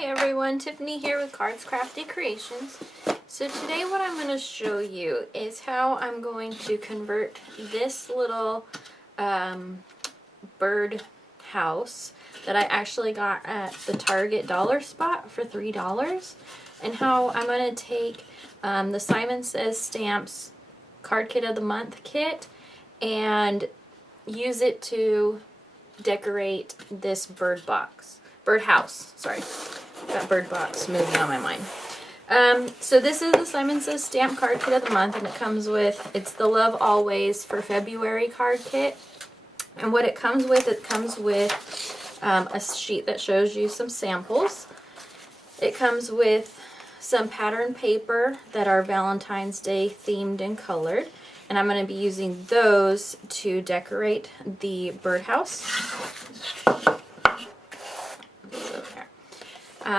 Hi everyone, Tiffany here with Cards Crafty Creations. So today what I'm going to show you is how I'm going to convert this little bird house that I actually got at the Target dollar spot for $3, and how I'm going to take the Simon Says Stamps Card Kit of the Month kit and use it to decorate this birdhouse. Sorry, got bird box moving on my mind. So this is the Simon Says Stamp Card Kit of the Month, and it comes with, it's the Love Always for February card kit. And what it comes with a sheet that shows you some samples. It comes with some pattern paper that are Valentine's Day themed and colored, and I'm going to be using those to decorate the birdhouse.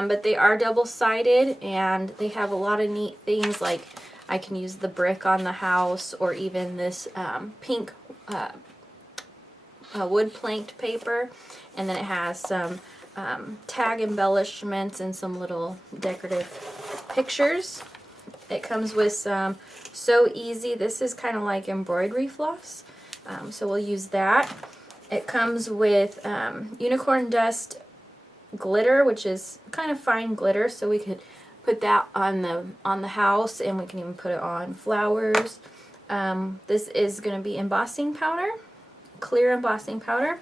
But they are double-sided, and they have a lot of neat things, like I can use the brick on the house, or even this pink wood planked paper, and then it has some tag embellishments and some little decorative pictures. It comes with some So Easy. This is kind of like embroidery floss, so we'll use that. It comes with unicorn dust glitter, which is kind of fine glitter, so we could put that on the house, and we can even put it on flowers. This is going to be embossing powder, clear embossing powder.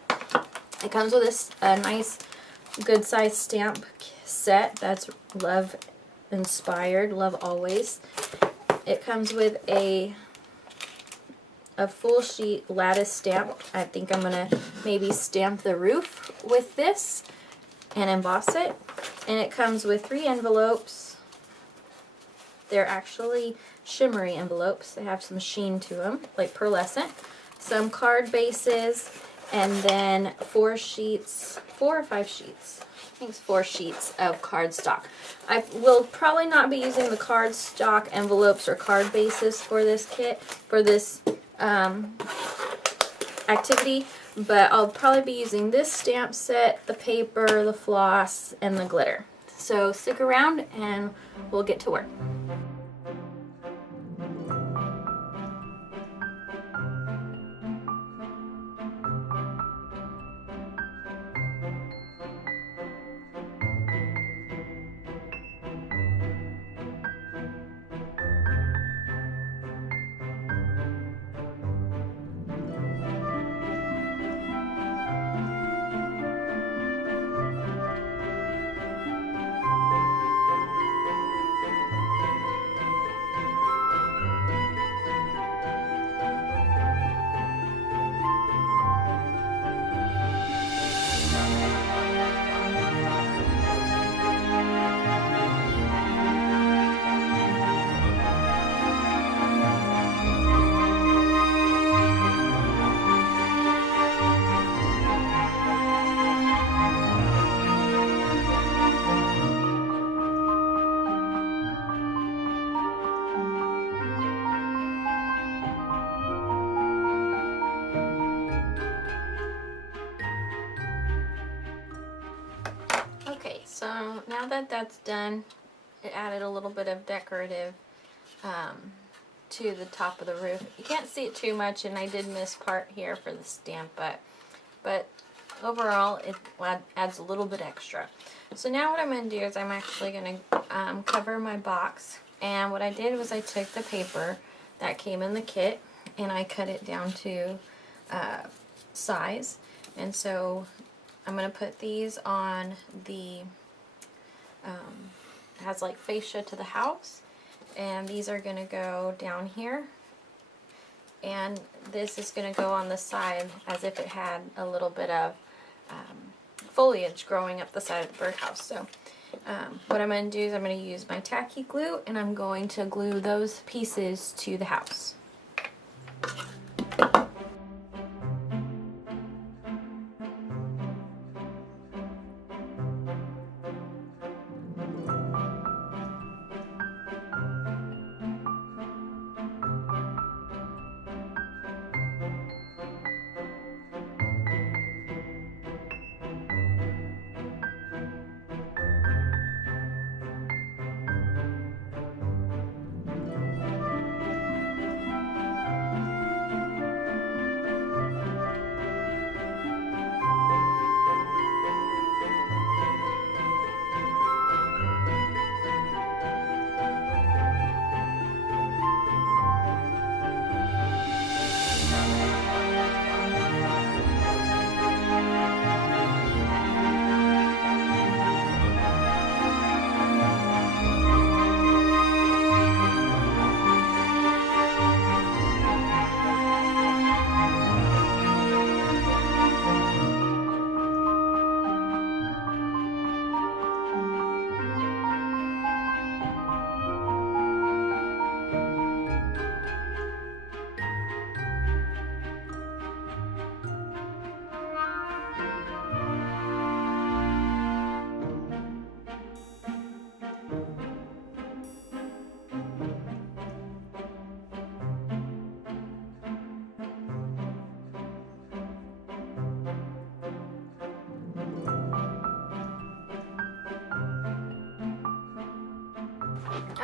It comes with a nice good size stamp set that's love inspired, Love Always. It comes with a full sheet lattice stamp. I think I'm going to maybe stamp the roof with this and emboss it. And it comes with 3 envelopes. They're actually shimmery envelopes. They have some sheen to them, like pearlescent. Some card bases, and then 4 or 5 sheets. I think it's 4 sheets of cardstock. I will probably not be using the cardstock envelopes or card bases for this kit, for this activity, but I'll probably be using this stamp set, the paper, the floss, and the glitter. So stick around and we'll get to work. Okay, so now that that's done, it added a little bit of decorative to the top of the roof. You can't see it too much, and I did miss part here for the stamp, but overall it adds a little bit extra. So now what I'm going to do is I'm actually going to cover my box, and what I did was I took the paper that came in the kit and I cut it down to size, and so I'm going to put these on the, it has like fascia to the house, and these are going to go down here, and this is going to go on the side as if it had a little bit of foliage growing up the side of the birdhouse. So what I'm going to do is I'm going to use my tacky glue, and I'm going to glue those pieces to the house.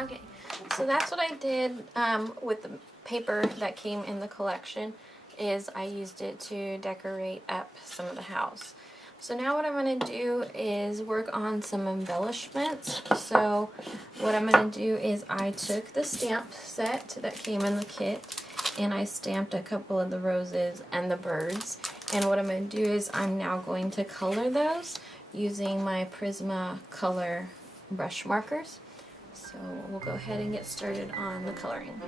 Okay, so that's what I did with the paper that came in the collection, is I used it to decorate up some of the house. So now what I'm going to do is work on some embellishments. So what I'm going to do is I took the stamp set that came in the kit and I stamped a couple of the roses and the birds. And what I'm going to do is I'm now going to color those using my Prismacolor brush markers. So we'll go ahead and get started on the coloring.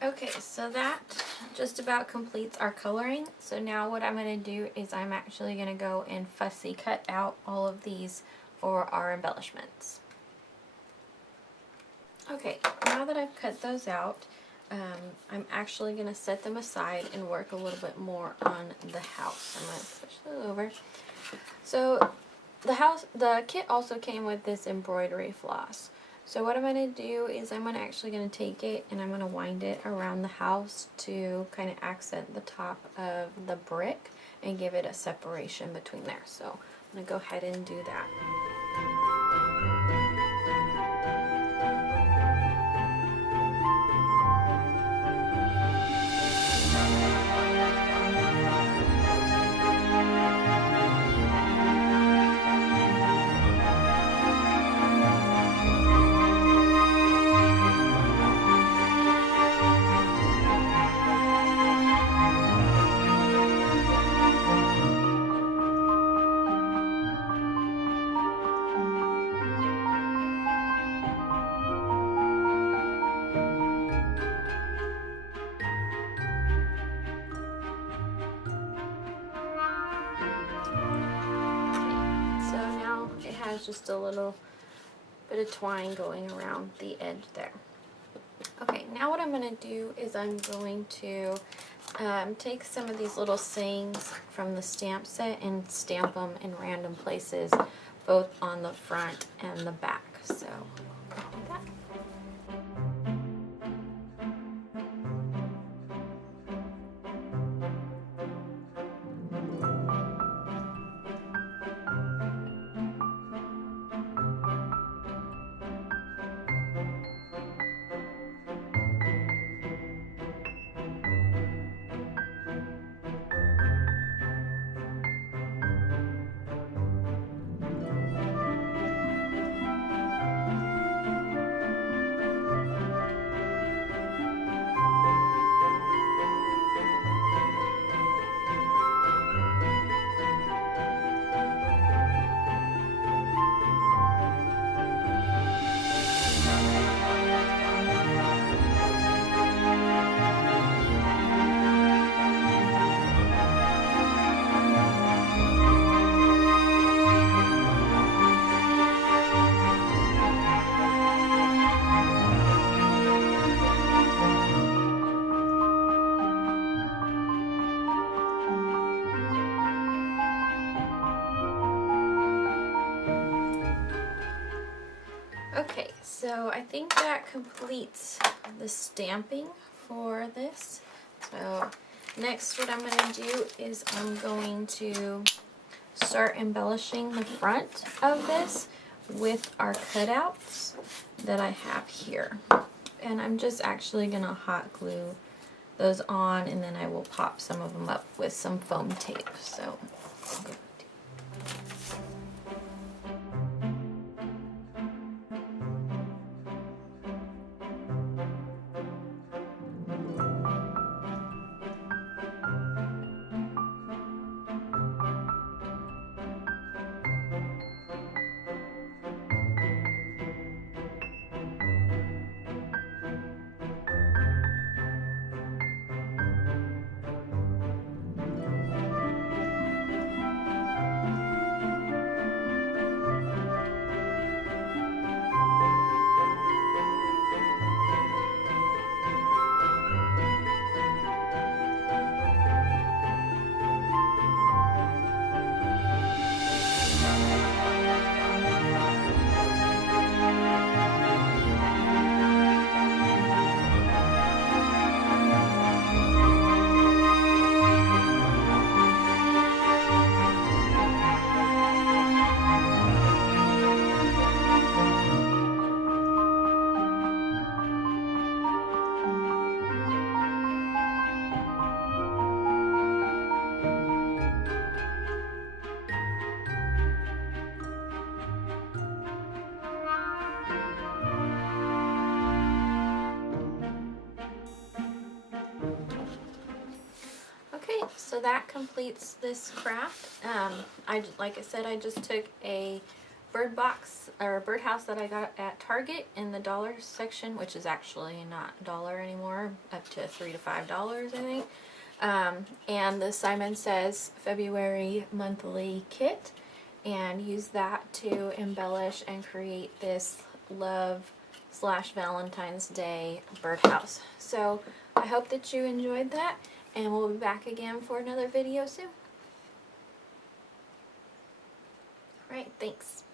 Okay, so that just about completes our coloring. So now what I'm going to do is I'm actually going to go and fussy cut out all of these for our embellishments. Okay, now that I've cut those out, I'm actually going to set them aside and work a little bit more on the house. I'm going to switch those over. So the kit also came with this embroidery floss. So what I'm going to do is I'm actually going to take it and I'm going to wind it around the house to kind of accent the top of the brick and give it a separation between there. So I'm going to go ahead and do that. has just a little bit of twine going around the edge there. Okay, now what I'm going to do is I'm going to take some of these little sayings from the stamp set and stamp them in random places, both on the front and the back. So I'll do that. Okay, so I think that completes the stamping for this. So next what I'm going to do is I'm going to start embellishing the front of this with our cutouts that I have here. And I'm just actually going to hot glue those on, and then I will pop some of them up with some foam tape. So I'll go Okay, so that completes this craft. Like I said, I just took a bird box or birdhouse that I got at Target in the dollar section, which is actually not $1 anymore, up to $3 to $5, I think. And the Simon Says February monthly kit, and use that to embellish and create this love/Valentine's Day birdhouse. So I hope that you enjoyed that, and we'll be back again for another video soon. Alright, thanks.